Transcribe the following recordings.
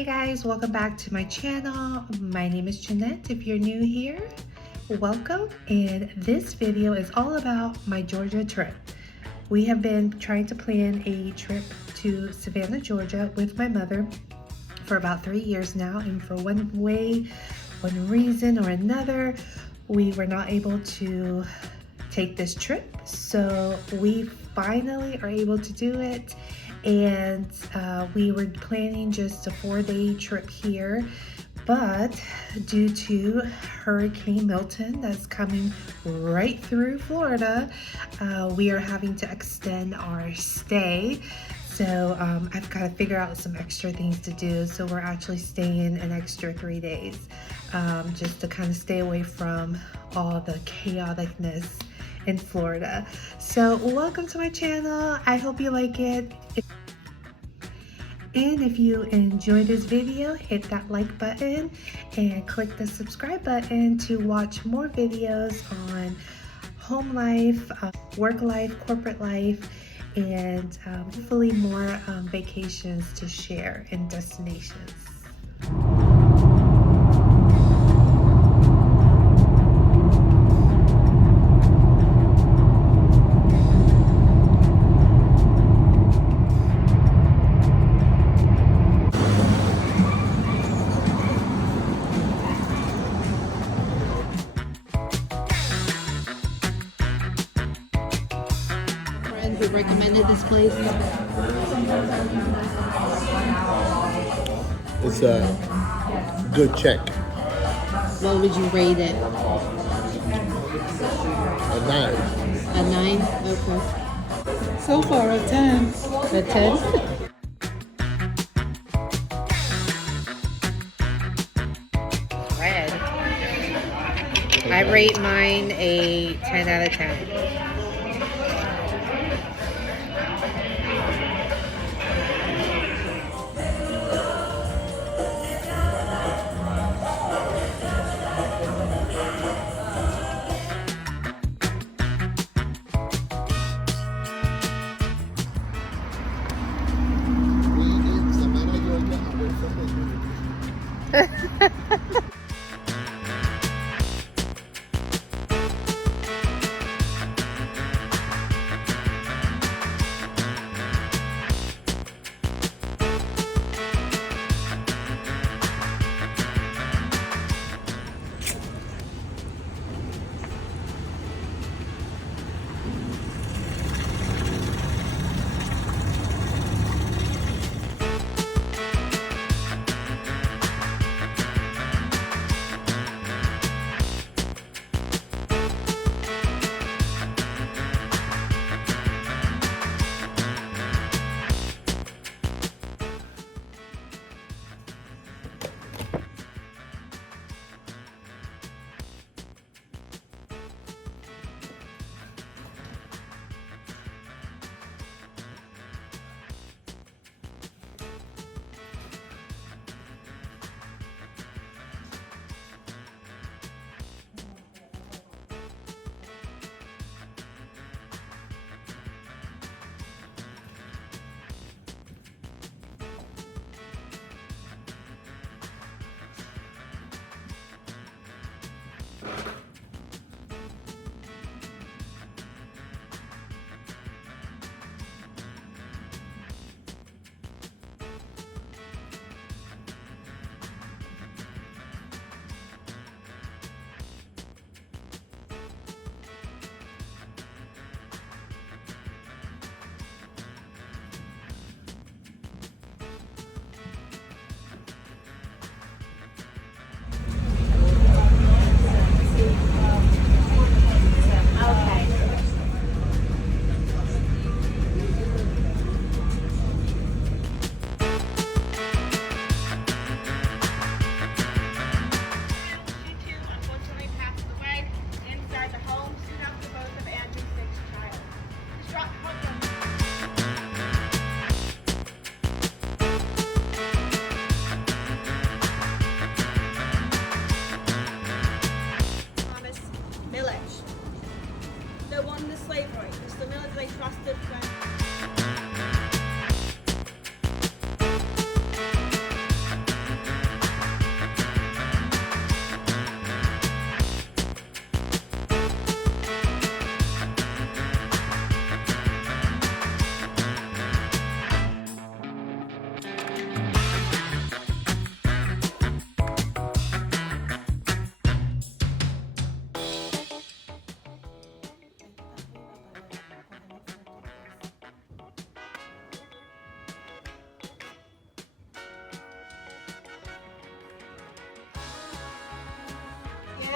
Hey guys, welcome back to my channel. My name is Jeanette. If you're new here, welcome. And this video is all about my Georgia trip. We have been trying to plan a trip to Savannah, Georgia with my mother for about 3 years now. And for one reason or another, we were not able to take this trip. So we finally are able to do it. And we were planning just a 4-day trip here, but due to Hurricane Milton that's coming right through Florida, we are having to extend our stay. So I've got to figure out some extra things to do. So we're actually staying an extra 3 days, just to kind of stay away from all the chaoticness in Florida. So welcome to my channel. I hope you like it. And if you enjoyed this video, hit that like button and click the subscribe button to watch more videos on home life, work life, corporate life, and hopefully more vacations to share and destinations. Who recommended this place? It's a good check. What would you rate it? A 9. A 9? Okay. So far, a 10. A 10? Red. I rate mine a 10 out of 10. We in Savannah, Georgia, and we're from the community.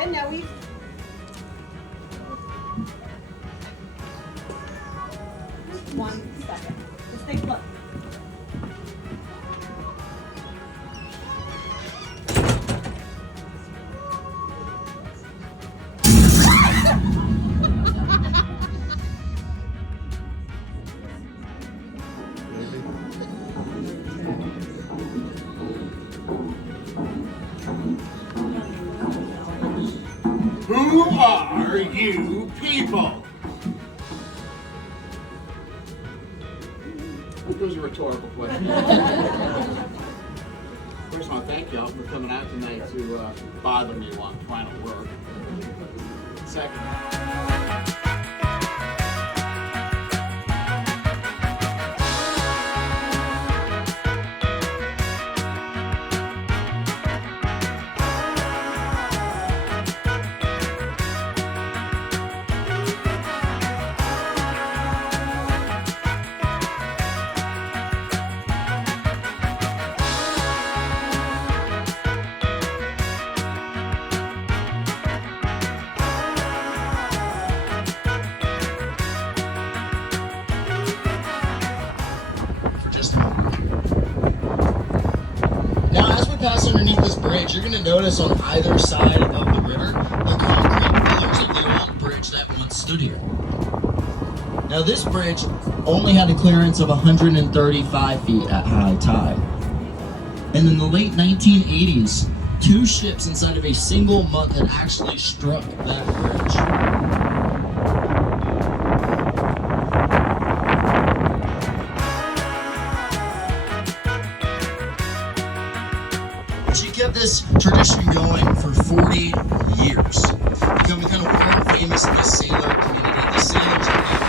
And now we. Just 1 second. Just take a look. Who are you people? It was a rhetorical question. First, I want to thank y'all for coming out tonight to bother me while I'm trying to work. Second. Now, as we pass underneath this bridge, you're going to notice on either side of the river the concrete pillars of the old bridge that once stood here. Now, this bridge only had a clearance of 135 feet at high tide. And in the late 1980s, 2 ships inside of a single month had actually struck that bridge. She kept this tradition going for 40 years, becoming kind of world famous in the sailor community. The sailors are the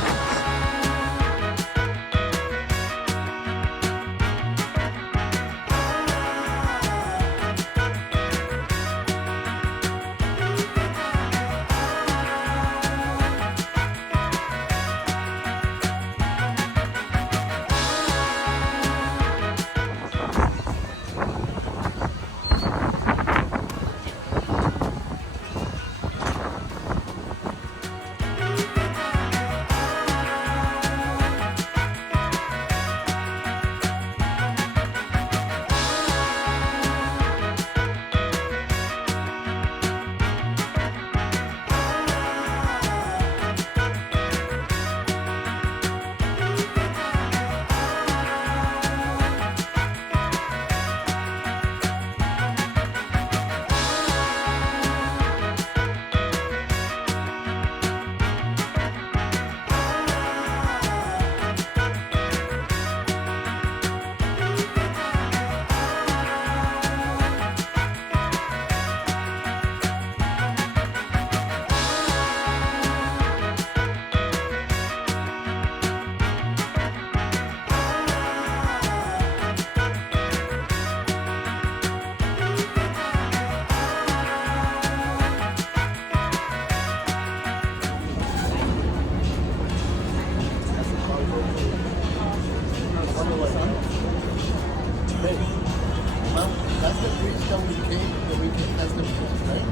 Well, that's the bridge that we came, that's the bridge, right?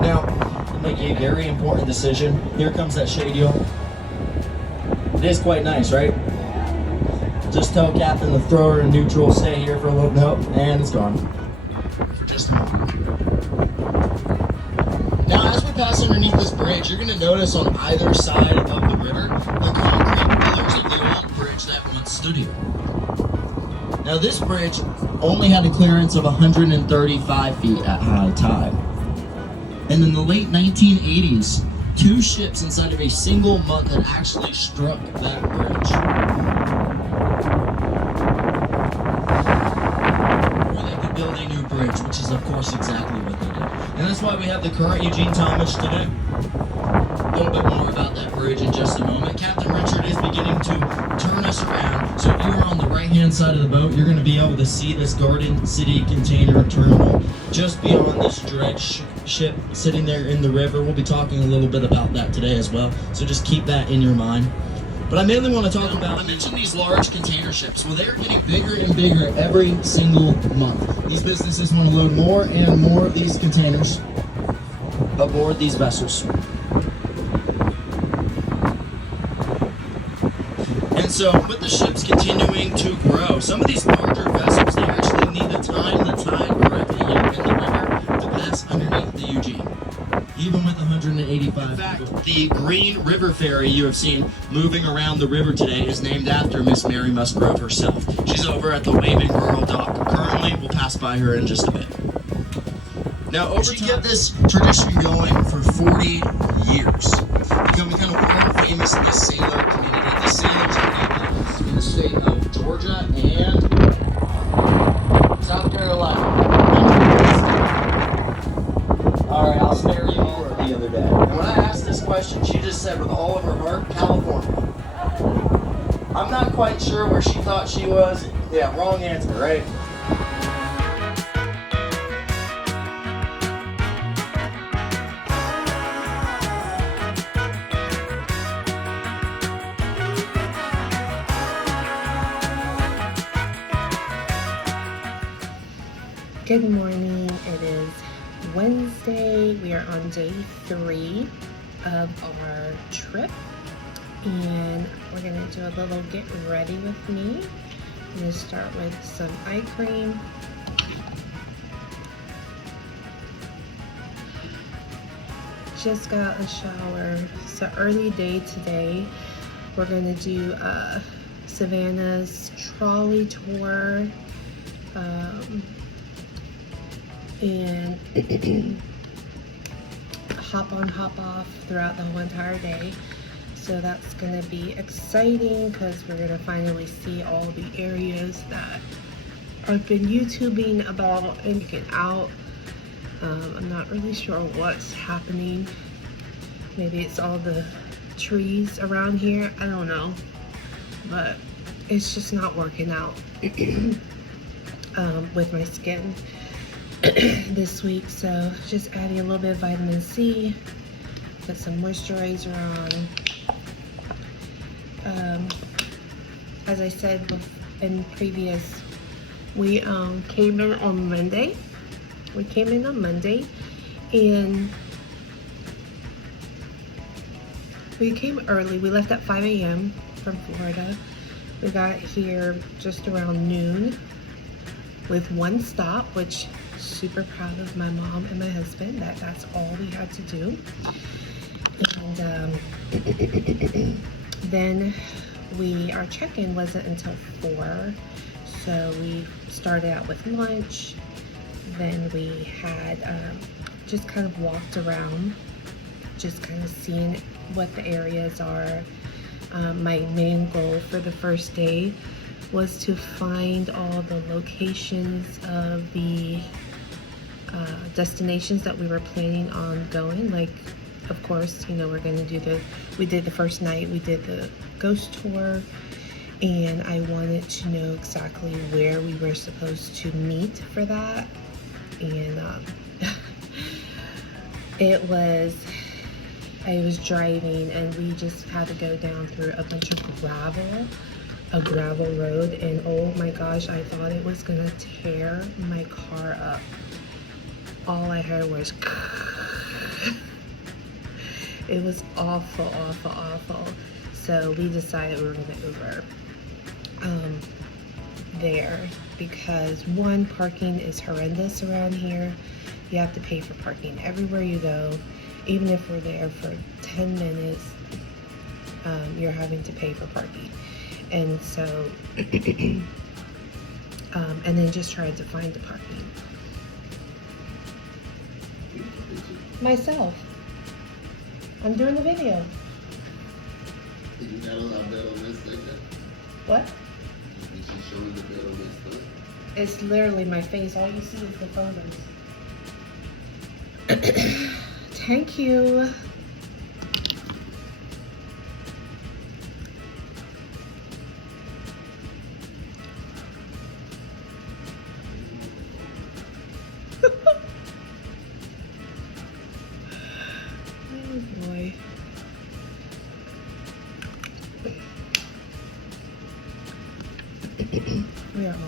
Now, make a very important decision. Here comes that shade yellow. It is quite nice, right? Just tell Captain to throw her in neutral, stay here for a little bit, and it's gone. For just a moment. Now, as we pass underneath this bridge, you're going to notice on either side of the river the concrete pillars of the old bridge that once stood here. Now, this bridge only had a clearance of 135 feet at high tide. And in the late 1980s, 2 ships inside of a single month had actually struck that bridge. Where they could build a new bridge, which is of course exactly what they did. And that's why we have the current Eugene Talmadge to do. A little bit more about that bridge in just a moment. Captain Richard is beginning to turn us around. So if you are on the right-hand side of the boat, you're going to be able to see this Garden City container terminal just beyond this dredge ship sitting there in the river. We'll be talking a little bit about that today as well. So just keep that in your mind. But I mainly want to talk about, I mentioned these large container ships. Well, they're getting bigger and bigger every single month. These businesses want to load more and more of these containers aboard these vessels. And so, with the ships continuing to grow, some of these larger vessels, they actually need to time the tide correctly here in the river to pass underneath the Eugene. Even with 185 In fact, the Green River Ferry you have seen moving around the river today is named after Miss Mary Musgrove herself. She's over at the Waving Girl dock currently. We'll pass by her in just a bit. Now, over to kept this tradition going for 40 years, becoming kind of world famous in the sailor community. The sailors are in the state of Georgia and South Carolina. All right, I'll spare you more the other day. And when I asked this question, she just said with all of her heart, California. I'm not quite sure where she thought she was. Yeah, wrong answer, right? Good morning. It is Wednesday. We are on day 3 of our trip, and we're gonna do a little get ready with me. I'm gonna start with some eye cream. Just got out of the shower. It's an early day today. We're gonna do Savannah's trolley tour. And hop on, hop off throughout the whole entire day. So that's gonna be exciting because we're gonna finally see all the areas that I've been YouTubing about and get out. I'm not really sure what's happening. Maybe it's all the trees around here. I don't know, but it's just not working out with my skin this week. So just adding a little bit of vitamin C, put some moisturizer on. As I said in previous, we came in on Monday. We came in on Monday, and we came early. We left at 5 a.m. from Florida. We got here just around noon with one stop, which super proud of my mom and my husband that that's all we had to do. And then our check-in wasn't until 4, so we started out with lunch. Then we had just kind of walked around, just kind of seeing what the areas are. My main goal for the first day was to find all the locations of the destinations that we were planning on going. Like, of course, you know, we're going to do we did the first night, we did the ghost tour, and I wanted to know exactly where we were supposed to meet for that. And I was driving, and we just had to go down through a bunch of a gravel road, and oh my gosh, I thought it was gonna tear my car up. All I heard was it was awful, awful, awful. So we decided we were gonna Uber there, because one, parking is horrendous around here. You have to pay for parking everywhere you go. Even if we're there for 10 minutes, you're having to pay for parking. And so, and then just trying to find the parking. Myself. I'm doing the video. You got a lot better on this like that? What? Is she showing the bed on this stuff? It's literally my face. All you see is the photos. Thank you. Oh boy.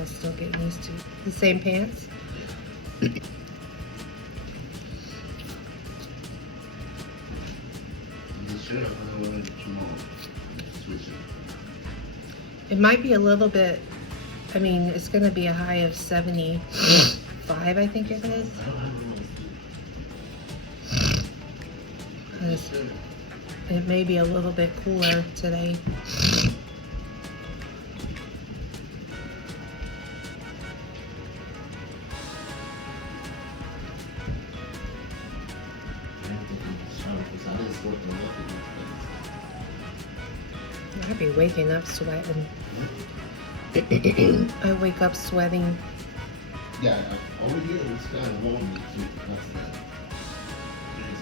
still getting used to. The same pants? You should have tomorrow. Switch it. It might be a little bit, I mean, it's gonna be a high of 75, I think it is. It may be a little bit cooler today. I'd be waking up sweating. I wake up sweating. Yeah, over here it's kind of warm too. That's that.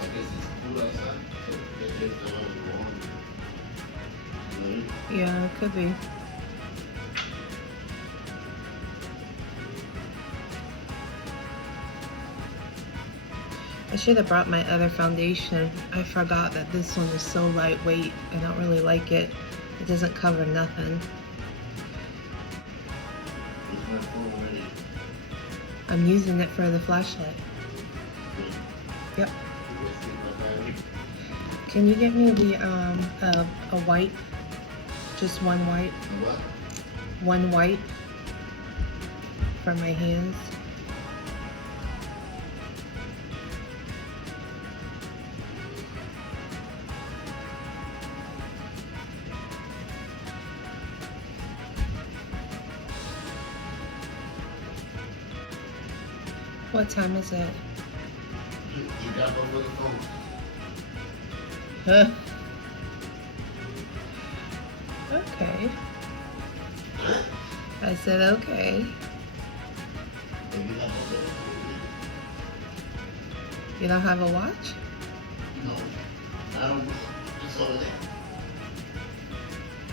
I guess it's cool outside, so it is a little warm. Yeah, it could be. I should have brought my other foundation. I forgot that this one is so lightweight. I don't really like it. It doesn't cover nothing. It's not full already. I'm using it for the flashlight. Yep. Can you get me the a white? Just one white? What? One white for my hands. What time is it? You got over the phone. Huh? Okay. I said okay. You got over the phone. You don't have a watch? No. I don't. It's over there.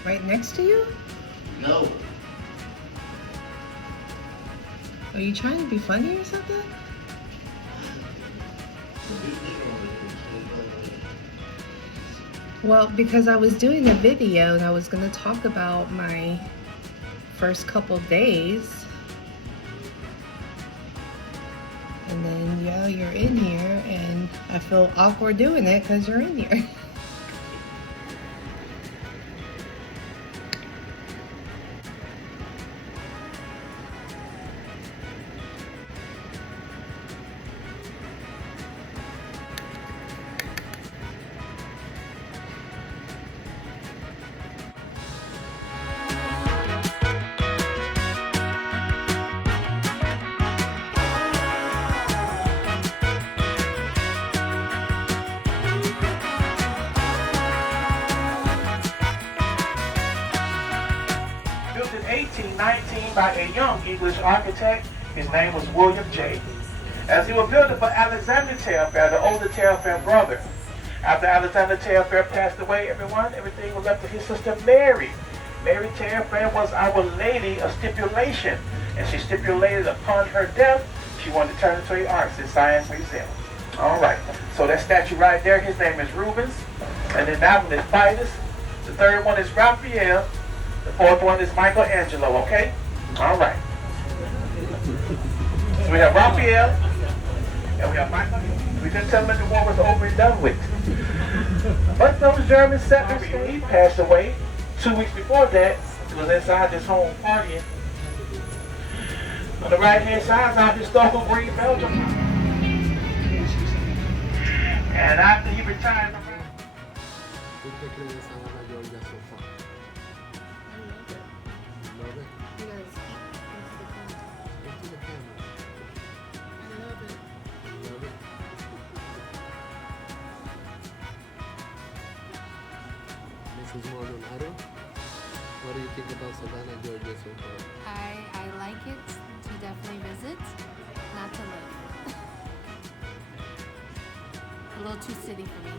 Right next to you? No. Are you trying to be funny or something? Well, because I was doing a video and I was going to talk about my first couple days. And then, yeah, you're in here and I feel awkward doing it because you're in here. Built in 1819 by a young English architect. His name was William J. As he was building for Alexander Telfair, the older Telfair brother. After Alexander Telfair passed away, everything was left to his sister Mary. Mary Telfair was Our Lady of Stipulation, and she stipulated upon her death, she wanted to turn into an arts and science museum. All right, so that statue right there, his name is Rubens, and then that one is Titus. The third one is Raphael. The fourth one is Michelangelo, okay? All right. So we have Raphael, and we have Michelangelo. We didn't tell them that the war was over and done with. But those German settlers, he passed away. 2 weeks before that, he was inside this home partying. On the right-hand side is our historical green Belgium. And after he retired from Mrs. Maldonado, what do you think about Savannah, Georgia so far? I like it to definitely visit, not to live. A little too city for me.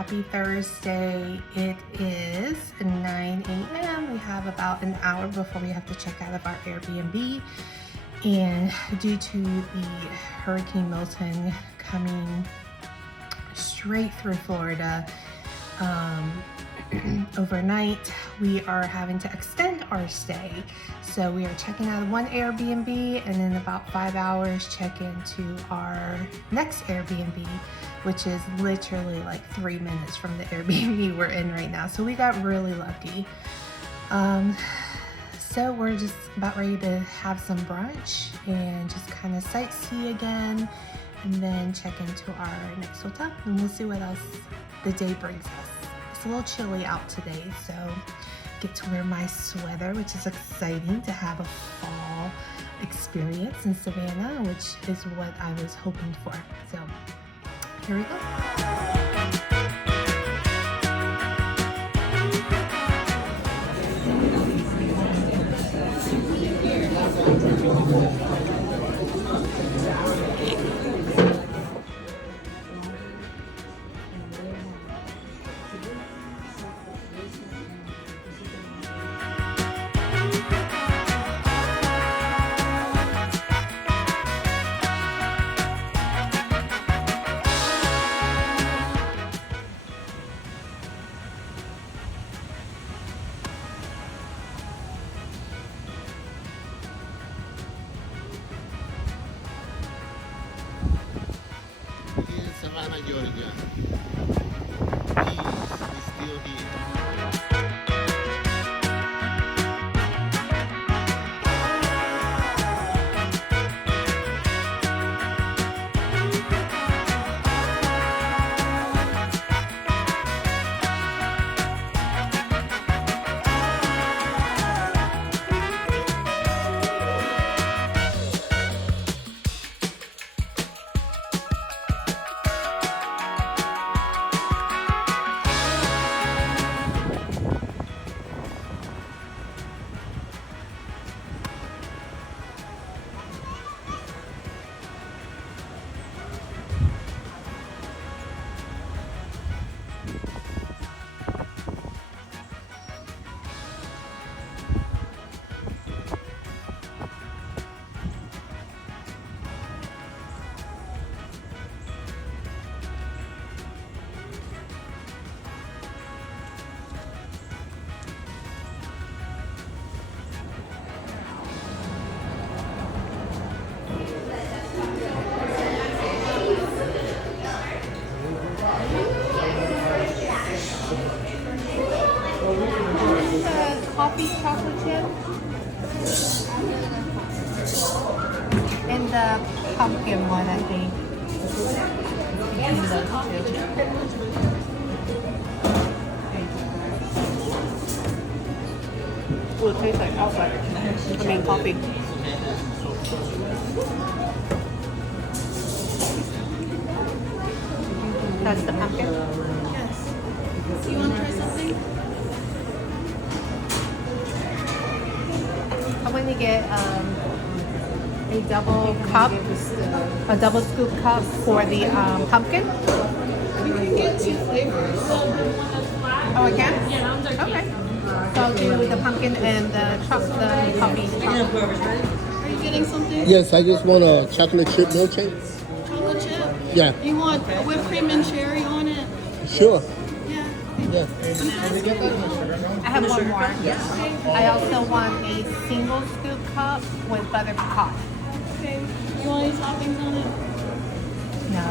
Happy Thursday. It is 9 a.m. We have about an hour before we have to check out of our Airbnb. And due to the Hurricane Milton coming straight through Florida overnight, we are having to extend our stay. So we are checking out of one Airbnb and in about 5 hours check into our next Airbnb, which is literally like 3 minutes from the Airbnb we're in right now. So we got really lucky. So we're just about ready to have some brunch and just kind of sightsee again and then check into our next hotel, and we'll see what else the day brings us. It's a little chilly out today, so get to wear my sweater, which is exciting to have a fall experience in Savannah, which is what I was hoping for. So here we go. Here in Savannah, Georgia. Peace is still here. Coffee chocolate chip and the pumpkin one, I think. Oh, it tastes like outside. I mean coffee. That's the pumpkin? Yes. Do you want to try something? I'm going to get a double cup, a double scoop cup for the pumpkin. You can get 2 flavors. Oh, I can? Yeah, okay. So I'll do the pumpkin and the coffee. Are you getting something? Yes, I just want a chocolate chip milkshake. Chocolate chip? Yeah. You want whipped cream and cherry on it? Sure. Yeah. Yeah. I have one more. I also want a single scoop cup with buttered pecan. Okay. You want any toppings on it? No.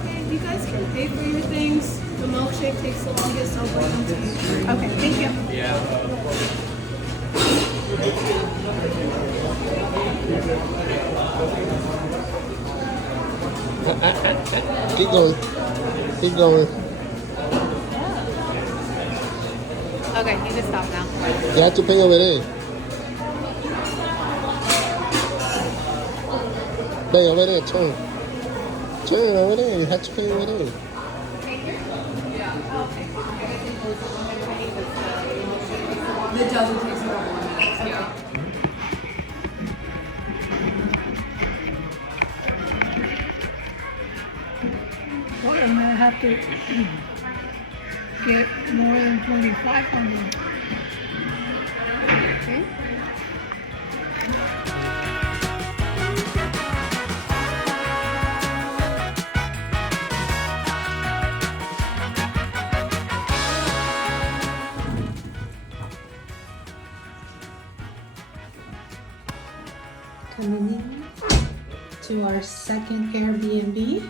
Okay, you guys can pay for your things. The milkshake takes the longest, so I'll bring them to you. Okay, thank you. Keep going. Keep going. Okay, you can stop now. You have to pay over there. Pay over there, turn. Turn over there. You have to pay over there. It doesn't take so long. Yeah. Well, I'm gonna have to get more than 2,500. Okay. Coming in to our second Airbnb.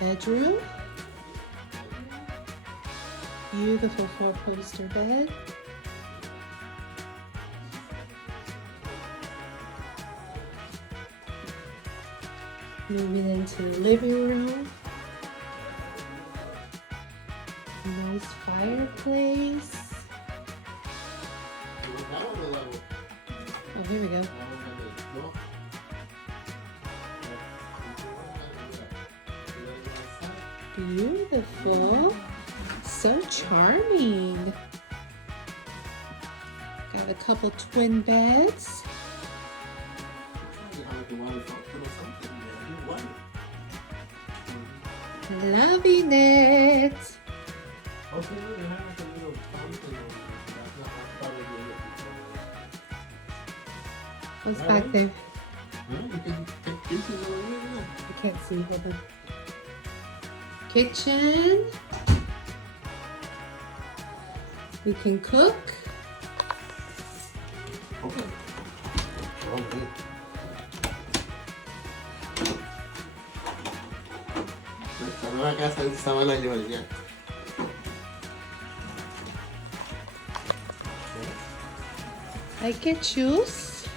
Bedroom. Beautiful 4-poster bed. Moving into the living room. Nice fireplace. Oh, here we go. Beautiful. So charming. Got a couple twin beds. Loving it. What's back there? I can't see. Hold on. Kitchen. We can cook. I can choose.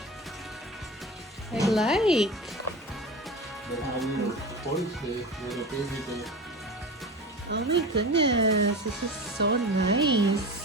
I like. Oh my goodness, this is so nice.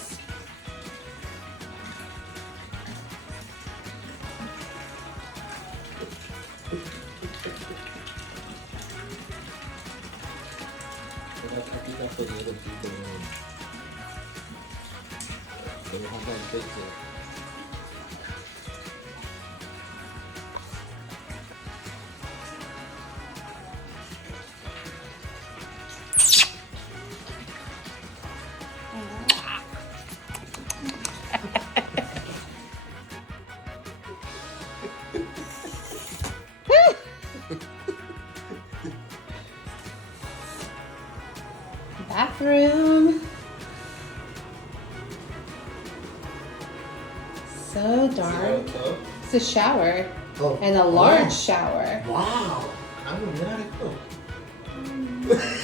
Bathroom. So dark. It's a shower. And a large shower. Wow. I don't know how to cook.